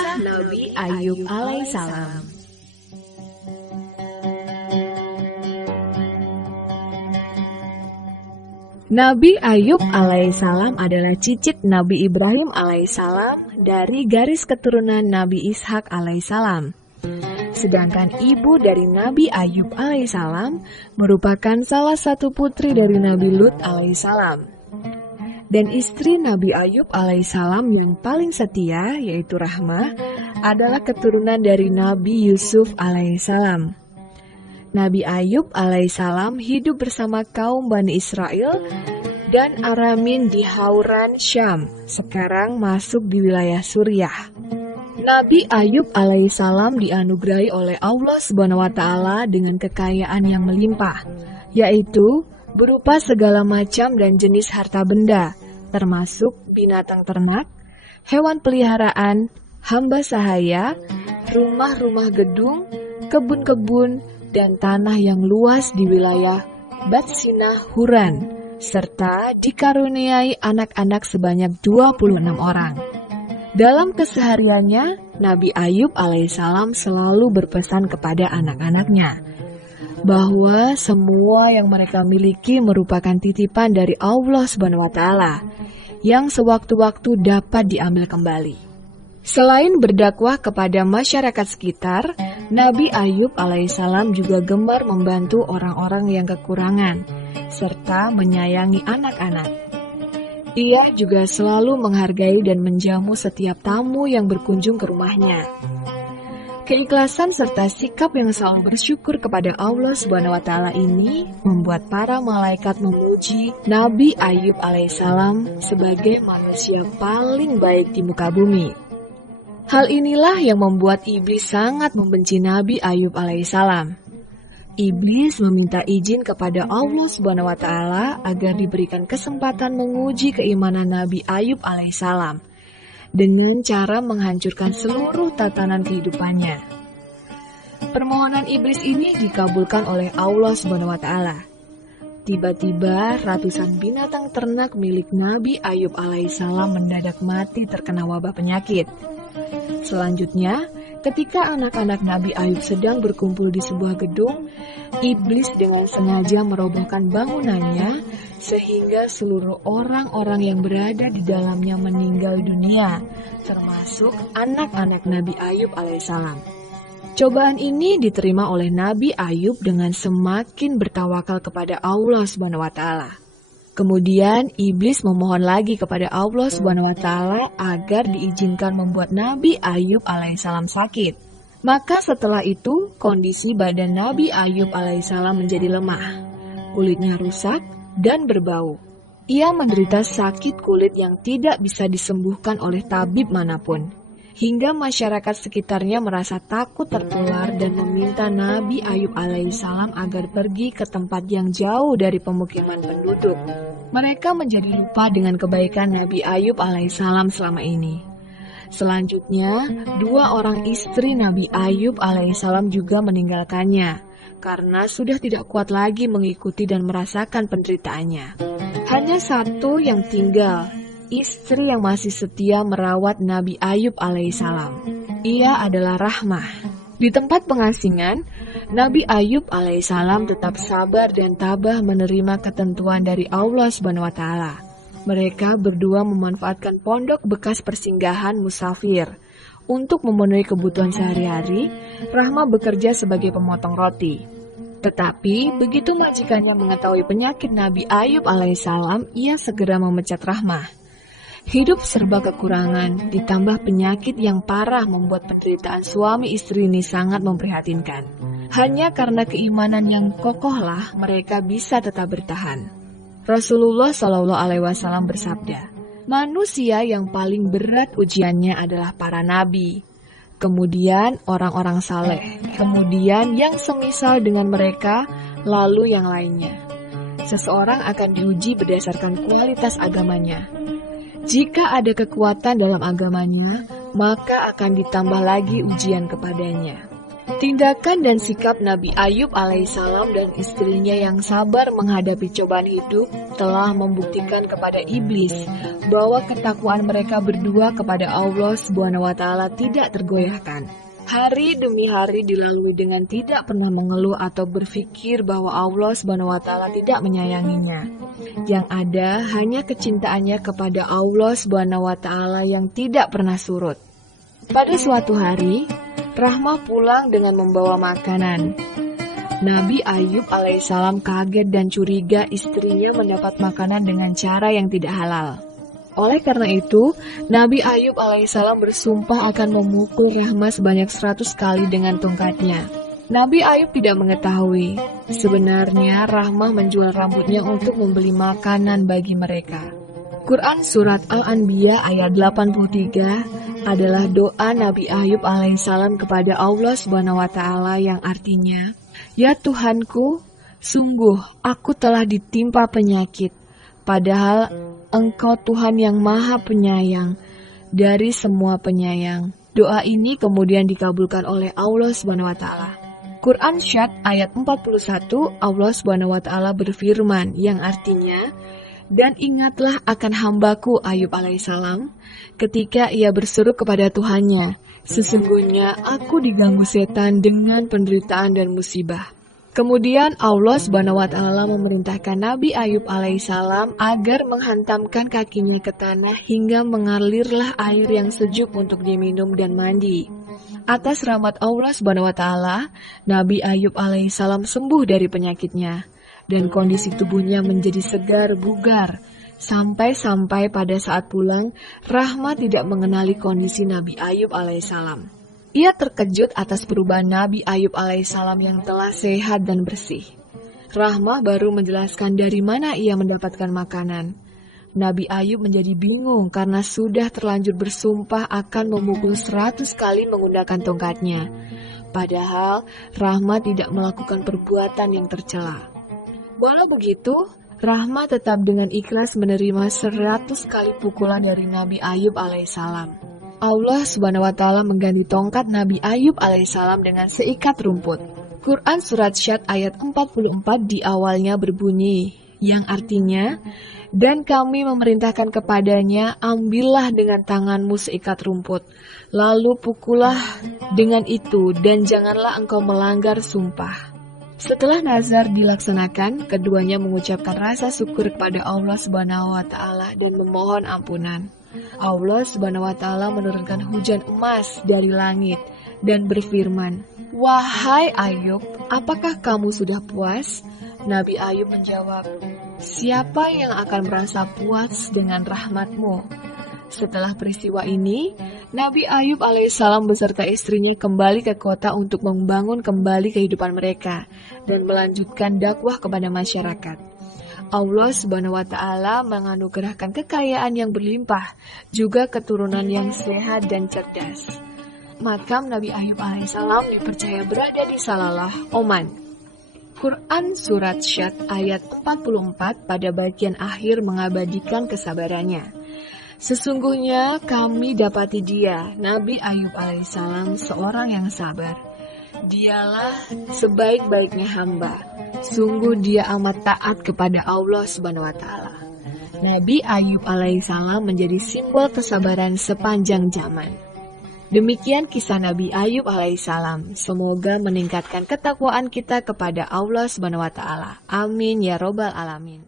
Kisah Nabi Ayub alaihissalam. Nabi Ayub alaihissalam adalah cicit Nabi Ibrahim alaihissalam dari garis keturunan Nabi Ishak alaihissalam. Sedangkan ibu dari Nabi Ayub alaihissalam merupakan salah satu putri dari Nabi Lut alaihissalam. Dan istri Nabi Ayub alaihissalam yang paling setia, yaitu Rahmah, adalah keturunan dari Nabi Yusuf alaihissalam. Nabi Ayub alaihissalam hidup bersama kaum Bani Israel dan Aramin di Hauran, Syam, sekarang masuk di wilayah Suriah. Nabi Ayub alaihissalam dianugerahi oleh Allah SWT dengan kekayaan yang melimpah, yaitu berupa segala macam dan jenis harta benda, termasuk binatang ternak, hewan peliharaan, hamba sahaya, rumah-rumah gedung, kebun-kebun, dan tanah yang luas di wilayah Batsinah Huran, serta dikaruniai anak-anak sebanyak 26 orang. Dalam kesehariannya, Nabi Ayub alaihissalam selalu berpesan kepada anak-anaknya bahwa semua yang mereka miliki merupakan titipan dari Allah SWT yang sewaktu-waktu dapat diambil kembali. Selain berdakwah kepada masyarakat sekitar, Nabi Ayub alaihissalam juga gemar membantu orang-orang yang kekurangan, serta menyayangi anak-anak. Ia juga selalu menghargai dan menjamu setiap tamu yang berkunjung ke rumahnya. Keikhlasan serta sikap yang selalu bersyukur kepada Allah SWT ini membuat para malaikat memuji Nabi Ayub alaihissalam sebagai manusia paling baik di muka bumi. Hal inilah yang membuat iblis sangat membenci Nabi Ayub alaihissalam. Iblis meminta izin kepada Allah SWT agar diberikan kesempatan menguji keimanan Nabi Ayub alaihissalam dengan cara menghancurkan seluruh tatanan kehidupannya. Permohonan iblis ini dikabulkan oleh Allah SWT. Tiba-tiba ratusan binatang ternak milik Nabi Ayub alaihissalam mendadak mati terkena wabah penyakit. Selanjutnya, ketika anak-anak Nabi Ayub sedang berkumpul di sebuah gedung, iblis dengan sengaja merobohkan bangunannya sehingga seluruh orang-orang yang berada di dalamnya meninggal dunia, termasuk anak-anak Nabi Ayub alaihissalam. Cobaan ini diterima oleh Nabi Ayub dengan semakin bertawakal kepada Allah SWT. Kemudian iblis memohon lagi kepada Allah SWT agar diizinkan membuat Nabi Ayub alaihissalam sakit. Maka setelah itu, kondisi badan Nabi Ayub alaihissalam menjadi lemah. Kulitnya rusak dan berbau. Ia menderita sakit kulit yang tidak bisa disembuhkan oleh tabib manapun. Hingga masyarakat sekitarnya merasa takut tertular dan meminta Nabi Ayub alaihissalam agar pergi ke tempat yang jauh dari pemukiman penduduk. Mereka menjadi lupa dengan kebaikan Nabi Ayub alaihissalam selama ini. Selanjutnya, dua orang istri Nabi Ayub alaihissalam juga meninggalkannya karena sudah tidak kuat lagi mengikuti dan merasakan penderitaannya. Hanya satu yang tinggal, istri yang masih setia merawat Nabi Ayub alaihissalam. Ia adalah Rahmah. Di tempat pengasingan, Nabi Ayub alaihissalam tetap sabar dan tabah menerima ketentuan dari Allah SWT. Mereka berdua memanfaatkan pondok bekas persinggahan musafir. Untuk memenuhi kebutuhan sehari-hari, Rahmah bekerja sebagai pemotong roti. Tetapi, begitu majikannya mengetahui penyakit Nabi Ayub alaihissalam, ia segera memecat Rahmah. Hidup serba kekurangan, ditambah penyakit yang parah membuat penderitaan suami istri ini sangat memprihatinkan. Hanya karena keimanan yang kokohlah mereka bisa tetap bertahan. Rasulullah SAW bersabda, manusia yang paling berat ujiannya adalah para nabi, kemudian orang-orang saleh, kemudian yang semisal dengan mereka, lalu yang lainnya. Seseorang akan diuji berdasarkan kualitas agamanya. Jika ada kekuatan dalam agamanya, maka akan ditambah lagi ujian kepadanya. Tindakan dan sikap Nabi Ayub alaihissalam dan istrinya yang sabar menghadapi cobaan hidup telah membuktikan kepada iblis bahwa ketakwaan mereka berdua kepada Allah SWT tidak tergoyahkan. Hari demi hari dilalui dengan tidak pernah mengeluh atau berpikir bahwa Allah SWT tidak menyayanginya. Yang ada hanya kecintaannya kepada Allah SWT yang tidak pernah surut. Pada suatu hari, Rahmah pulang dengan membawa makanan. Nabi Ayub alaihissalam kaget dan curiga istrinya mendapat makanan dengan cara yang tidak halal. Oleh karena itu, Nabi Ayub alaihissalam bersumpah akan memukul Rahmah sebanyak 100 kali dengan tongkatnya. Nabi Ayub tidak mengetahui, sebenarnya Rahmah menjual rambutnya untuk membeli makanan bagi mereka. Quran Surat Al-Anbiya ayat 83 adalah doa Nabi Ayub alaihissalam kepada Allah SWT yang artinya, "Ya Tuhanku, sungguh aku telah ditimpa penyakit, padahal Engkau Tuhan yang Maha Penyayang dari semua penyayang." Doa ini kemudian dikabulkan oleh Allah SWT. Quran Syad ayat 41, Allah SWT berfirman yang artinya, "Dan ingatlah akan hambaku Ayub alaihissalam ketika ia berseru kepada Tuhannya, sesungguhnya aku diganggu setan dengan penderitaan dan musibah." Kemudian Allah SWT memerintahkan Nabi Ayub alaihissalam agar menghantamkan kakinya ke tanah hingga mengalirlah air yang sejuk untuk diminum dan mandi. Atas rahmat Allah SWT, Nabi Ayub alaihissalam sembuh dari penyakitnya dan kondisi tubuhnya menjadi segar bugar. Sampai-sampai pada saat pulang, Rahmah tidak mengenali kondisi Nabi Ayub alaihissalam. Ia terkejut atas perubahan Nabi Ayub alaihissalam yang telah sehat dan bersih. Rahmah baru menjelaskan dari mana ia mendapatkan makanan. Nabi Ayub menjadi bingung karena sudah terlanjur bersumpah akan memukul 100 kali menggunakan tongkatnya. Padahal Rahmah tidak melakukan perbuatan yang tercela. Walau begitu, Rahmah tetap dengan ikhlas menerima 100 kali pukulan dari Nabi Ayub alaihissalam. Allah SWT mengganti tongkat Nabi Ayub alaihissalam dengan seikat rumput. Quran Surat Syad ayat 44 di awalnya berbunyi, yang artinya, "Dan kami memerintahkan kepadanya, ambillah dengan tanganmu seikat rumput, lalu pukullah dengan itu, dan janganlah engkau melanggar sumpah." Setelah nazar dilaksanakan, keduanya mengucapkan rasa syukur kepada Allah SWT dan memohon ampunan. Allah SWT menurunkan hujan emas dari langit dan berfirman, "Wahai Ayub, apakah kamu sudah puas?" Nabi Ayub menjawab, "Siapa yang akan merasa puas dengan rahmatmu?" Setelah peristiwa ini, Nabi Ayub alaihissalam beserta istrinya kembali ke kota untuk membangun kembali kehidupan mereka dan melanjutkan dakwah kepada masyarakat. Allah SWT menganugerahkan kekayaan yang berlimpah, juga keturunan yang sehat dan cerdas. Makam Nabi Ayub alaihissalam dipercaya berada di Salalah, Oman. Quran Surat Syad ayat 44 pada bagian akhir mengabadikan kesabarannya. "Sesungguhnya kami dapati dia, Nabi Ayub alaihissalam, seorang yang sabar. Dialah sebaik-baiknya hamba. Sungguh dia amat taat kepada Allah SWT." Nabi Ayub alaihissalam menjadi simbol kesabaran sepanjang zaman. Demikian kisah Nabi Ayub alaihissalam. Semoga meningkatkan ketakwaan kita kepada Allah SWT. Amin ya robbal alamin.